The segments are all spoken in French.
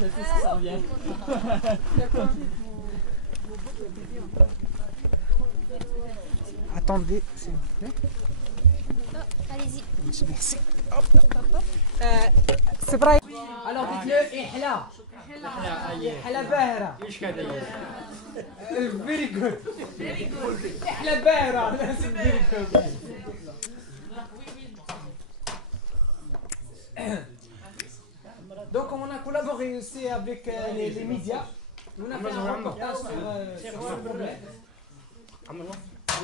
Je sais ce qui s'en vient. Attendez, s'il vous plaît. Allez-y. Merci. C'est vrai. Alors dites-le ihla. ihla bahra. Very good. ihla bahra. Very good. Donc on a collaboré aussi avec les médias. On a fait un reportage sur ce problème.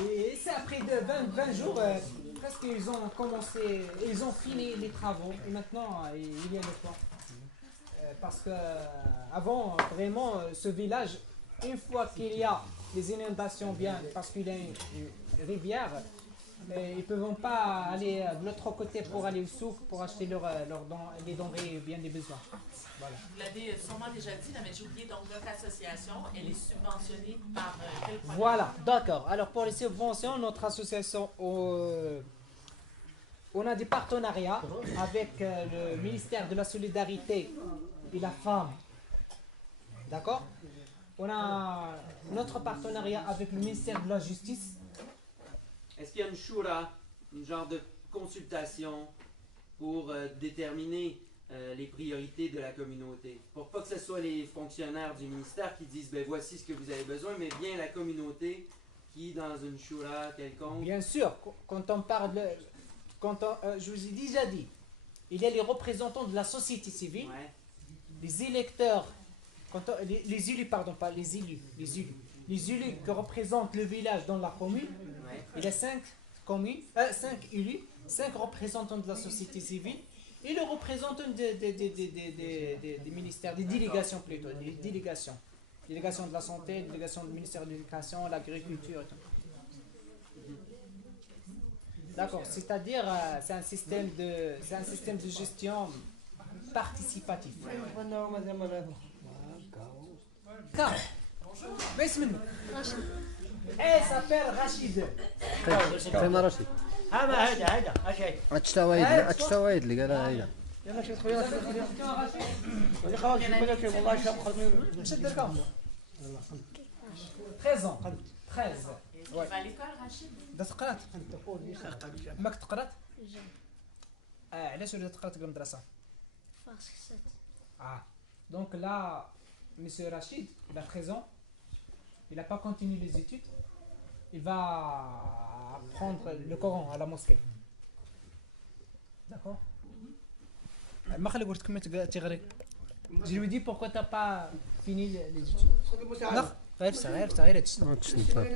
Et c'est après de 20 jours, presque ils ont commencé, ils ont fini les travaux et maintenant il y a le temps. Parce que avant, vraiment, ce village, une fois qu'il y a des inondations bien, parce qu'il y a une rivière, ils ne peuvent pas aller de l'autre côté pour aller au souk pour acheter les denrées bien des besoins. Voilà. Vous l'avez sûrement déjà dit, là, mais j'ai oublié, donc notre association, elle est subventionnée par quel programme? Voilà, d'accord. Alors pour les subventions, notre association, on a des partenariats avec le ministère de la Solidarité et la Femme. D'accord? On a notre partenariat avec le ministère de la Justice. Est-ce qu'il y a une shura, une genre de consultation pour déterminer les priorités de la communauté? Pour pas que ce soit les fonctionnaires du ministère qui disent ben voici ce que vous avez besoin, mais bien la communauté qui, dans une shura quelconque. Bien sûr, quand on parle de... je vous ai déjà dit, il y a les représentants de la société civile, Ouais. les électeurs, les élus, pardon, pas les élus, les élus qui représentent le village dans la commune. Ouais. Il y a 5 élus, 5 représentants de la société civile et le représentant des ministères, des délégations plutôt, des délégations. Délégation de la santé, délégation du ministère de l'éducation, l'agriculture et tout. D'accord, c'est-à-dire c'est un système de gestion participatif. Car, baisse منك. Elle s'appelle Rachid. فين رشيد؟ هيدا أتشتا وايد اللي قالها هيدا. يلا شوف خويا ولي خلاص والله شاب خدمي شد الكام. 13 ans. 13. Il va à l'école, Rachid? ده تقرات ماك تقرات علاش ولات تقرا تقرا مدرسه donc là monsieur Rachid il a 13 ans il n'a pas continué les études il va prendre le Coran à la mosquée d'accord ما خلي قلت كم تغري je lui dis pourquoi t'as pas fini les études نخ غير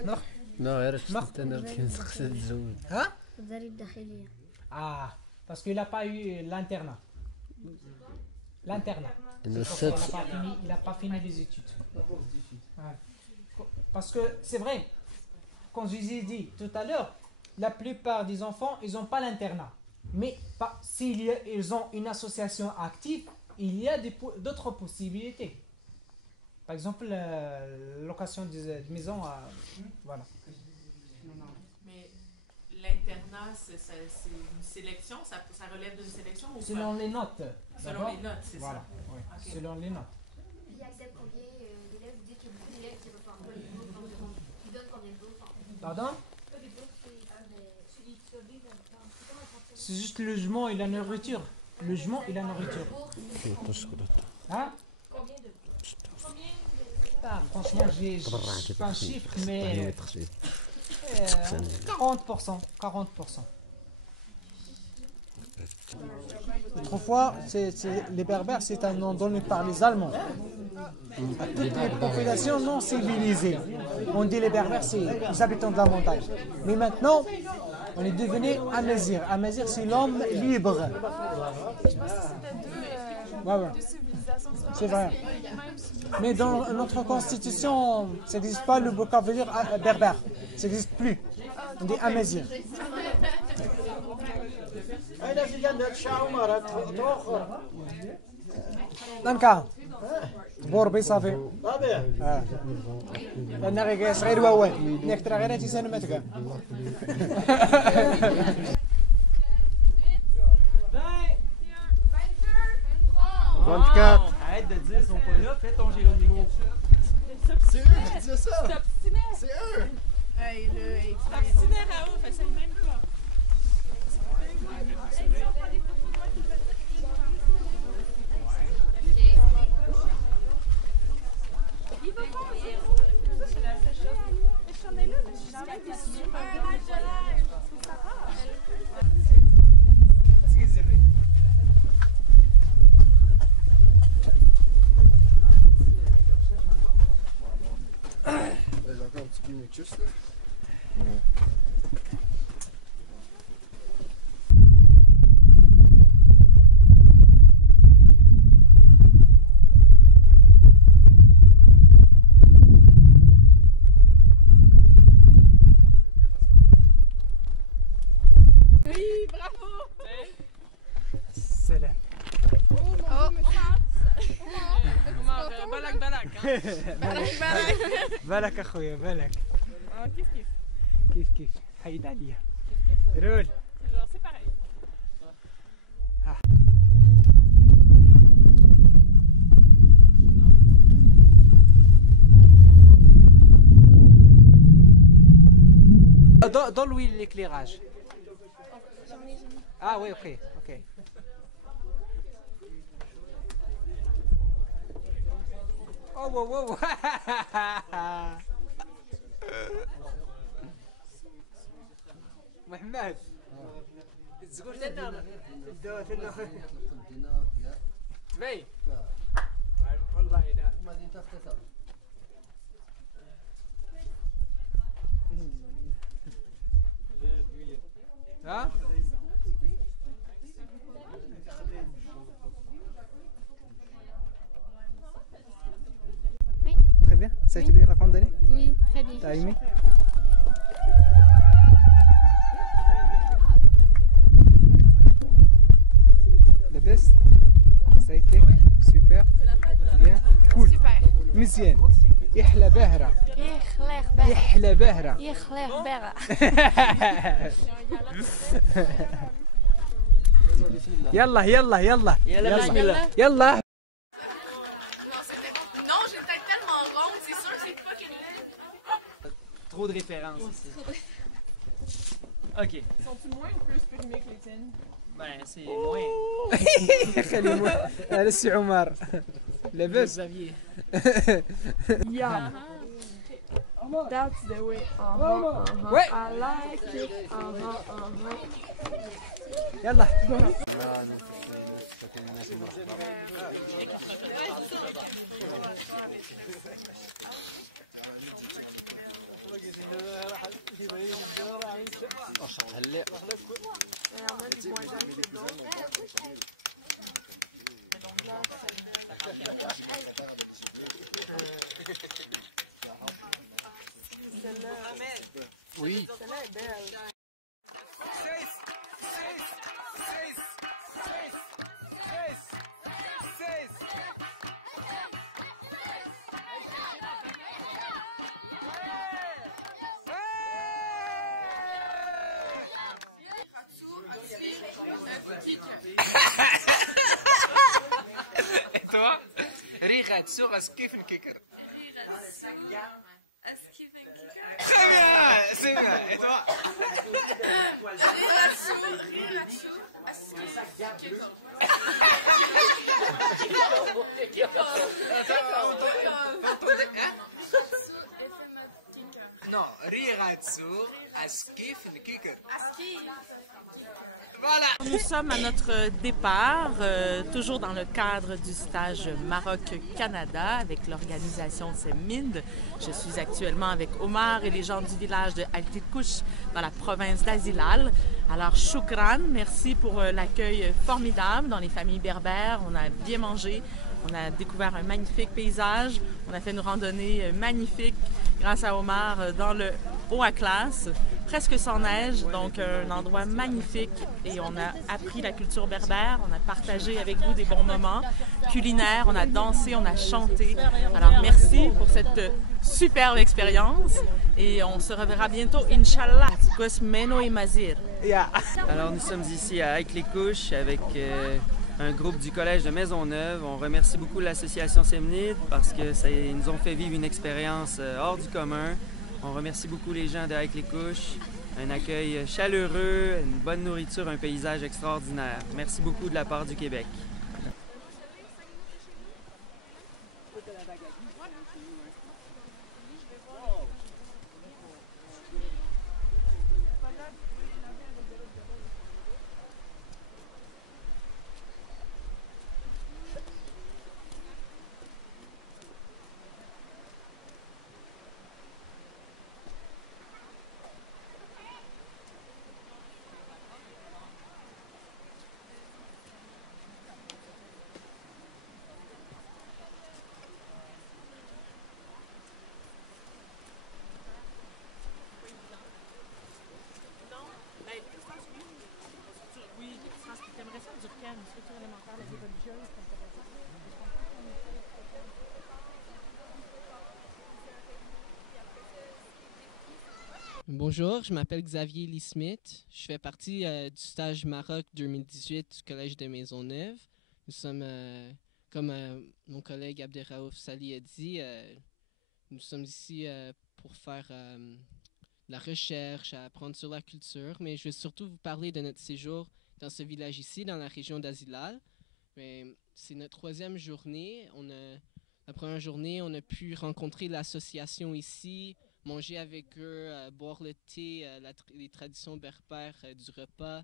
نخ لا غير أنا كنسقسي تزوج. ها الضريب الداخلية. parce qu'il n'a pas eu l'internat. Il n'a pas fini les études. Ouais. Parce que c'est vrai, comme je vous ai dit tout à l'heure, la plupart des enfants, ils n'ont pas l'internat. Mais ils ont une association active, il y a d'autres possibilités. Par exemple, location de maison, voilà. Mais l'internat, c'est une sélection, ça relève d'une sélection ou Selon les notes. Selon les notes, c'est voilà. ça. Ouais. Okay. Selon les notes. Il accepte combien d'élèves? Vous dites qu'il y a beaucoup d'élèves qui veulent faire quoi les bourses? Ils donnent combien de bourses? Pardon? C'est juste le logement et la nourriture. Le logement et la nourriture. Hein? Combien de bourses? Franchement, j'ai pas un chiffre, mais 40%. Autrefois, les Berbères, c'est un nom donné par les Allemands à toutes les populations non civilisées. On dit les Berbères, c'est les habitants de la montagne. Mais maintenant, on est devenu Amazir. Amazir, c'est l'homme libre. Ouais. C'est vrai. Mais dans notre constitution, ça n'existe pas le vocabulaire berbère. Ça n'existe plus. On dit Amazir. دنكا بوربي صافي انا غير صغير واوان ياك ترى غير تيسان ما تلقى 24. arrête de dire, ils sont pas là, fais ton Géronimo. C'est eux qui disaient ça! C'est eux! Hey, t'obstinaire à ouf, essaye même pas. Il va pas. Ça, c'est la seule chose. Mais j'en ai là, mais je suis jamais été super bien. Est-ce qu'ils disaient? J'ai encore un petit peu de juste là. Oui, bravo. Salam. Balak, balak. Balak, balak. بالك اخويا بالك. Kiff, kiff. كيف كيف حيد عليا. رول. Genre, c'est pareil. Donne-lui l'éclairage. Ah oui, ok, ok. Oh, wow, wow. محمد تقول لنا دوت انه تبي والله لا ها Oui. Très bien, ça a été bien la randonnée? Oui, très bien. T'as aimé? La baisse? Ça a été? Super. Bien. Cool. Super. مزيان. يحلى باهرة. يخلق بقى. يحلى باهرة. يخلق بقى. يلا يلا يلا. يلا يلا. Non, j'ai une tête tellement ronde, c'est sûr que c'est fucking laid. Trop de références ici. Ok. Sont-tu moins ou plus périmés que les tiennes? Ben, c'est moins. خلينا هذا السي عمر لاباس. Xavier. Yeah. That's the way. Ouais. I like it. يلا. Oui. Et toi? ريغات سوغ كيف نككر. C'est bien, c'est bien. Et toi? Non, ريغاتسو اسكيف نككر. Voilà. Nous sommes à notre départ, toujours dans le cadre du stage Maroc-Canada avec l'organisation CEMIND. Je suis actuellement avec Omar et les gens du village de Altikush dans la province d'Azilal. Alors, shukran, merci pour l'accueil formidable dans les familles berbères. On a bien mangé, on a découvert un magnifique paysage, on a fait une randonnée magnifique grâce à Omar dans le haut à classe. Presque sans neige, donc un endroit magnifique et on a appris la culture berbère, on a partagé avec vous des bons moments culinaires, on a dansé, on a chanté. Alors merci pour cette superbe expérience et on se reverra bientôt, Inch'Allah. Kosmeno et Mazir. Alors nous sommes ici à Aïk-les-Couches avec un groupe du Collège de Maisonneuve. On remercie beaucoup l'association Semnid parce qu'ils nous ont fait vivre une expérience hors du commun. On remercie beaucoup les gens de Haïk-les-Couches. Un accueil chaleureux, une bonne nourriture, un paysage extraordinaire. Merci beaucoup de la part du Québec. Bonjour, je m'appelle Xavier Lee Smith. Je fais partie du stage Maroc 2018 du Collège de Maisonneuve. Nous sommes, comme mon collègue Abderraouf Sali a dit, nous sommes ici pour faire la recherche, apprendre sur la culture, mais je vais surtout vous parler de notre séjour dans ce village ici, dans la région d'Azilal. C'est notre 3e journée. La première journée, on a pu rencontrer l'association ici, manger avec eux, boire le thé, les traditions berbères du repas.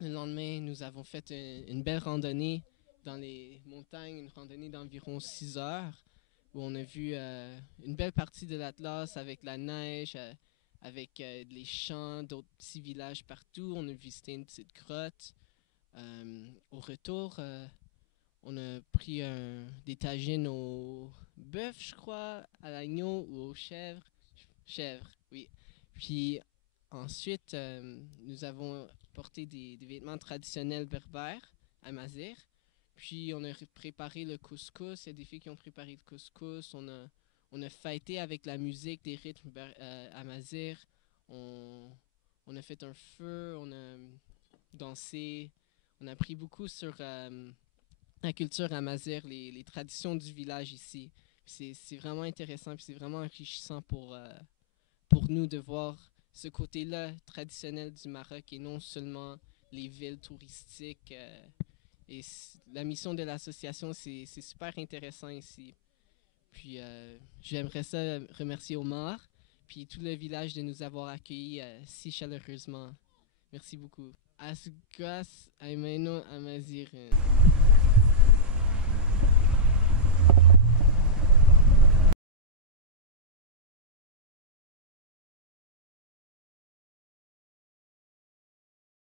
Le lendemain, nous avons fait une belle randonnée dans les montagnes, une randonnée d'environ 6 heures, où on a vu une belle partie de l'Atlas avec la neige, avec les champs, d'autres petits villages partout. On a visité une petite grotte. Au retour, on a pris des tagines au bœuf, je crois, à l'agneau ou aux chèvres. Chèvres, oui. Puis ensuite, nous avons porté des vêtements traditionnels berbères à Mazir. Puis on a préparé le couscous. Il y a des filles qui ont préparé le couscous. On a fêté avec la musique, des rythmes à Mazir. On a fait un feu, on a dansé. On a appris beaucoup sur la culture amazigh, les traditions du village ici. C'est vraiment intéressant, puis c'est vraiment enrichissant pour nous de voir ce côté-là traditionnel du Maroc et non seulement les villes touristiques. Et la mission de l'association, c'est super intéressant ici. Puis j'aimerais ça remercier Omar, puis tout le village de nous avoir accueillis si chaleureusement. Merci beaucoup. Asgas Aimeno Amazirin.